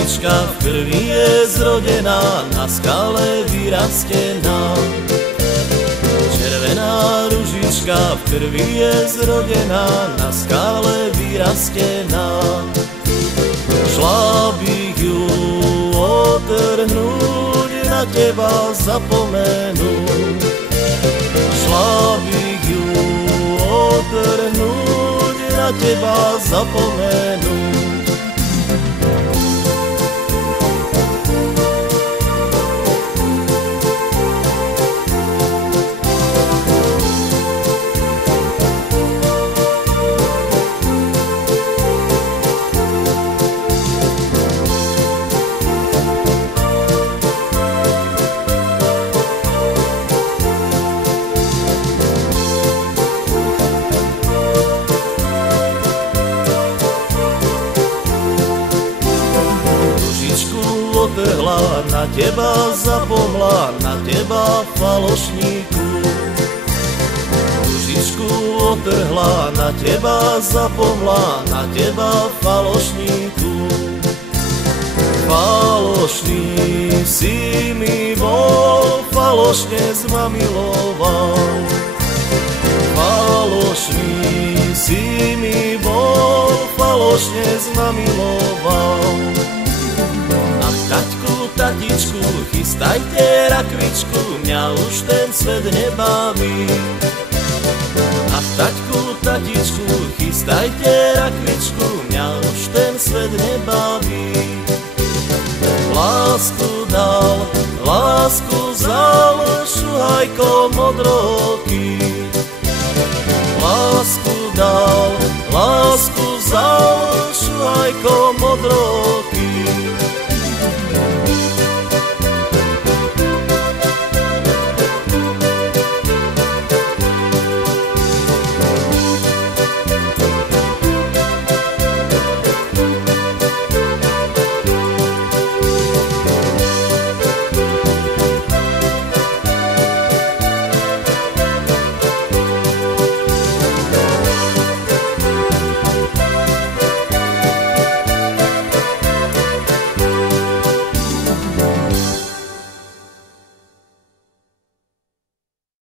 ružička v krvi je zrodená, na skale vyrastená. Červená ružička v krvi je zrodená, na skale vyrastená. Šla bych ju otrhnúť, na teba zapomenúť. Šla bych ju otrhnúť, na teba zapomenúť. Otrhla, na teba zapomla, na teba falošníku. Ružičku otrhla, na teba zapomla, na teba falošníku. Falošný si mi bol, falošne zmamiloval. Falošný si mi bol, falošne zmamiloval. Taťku, tatičku, chystajte rakvičku, mňa už ten svet nebaví. Ach, taťku, tatičku, chystajte rakvičku, mňa už ten svet nebaví. Lásku dal, lásku vzal, šuhajko modrooký. Lásku dal, lásku vzal, šuhajko modrooký.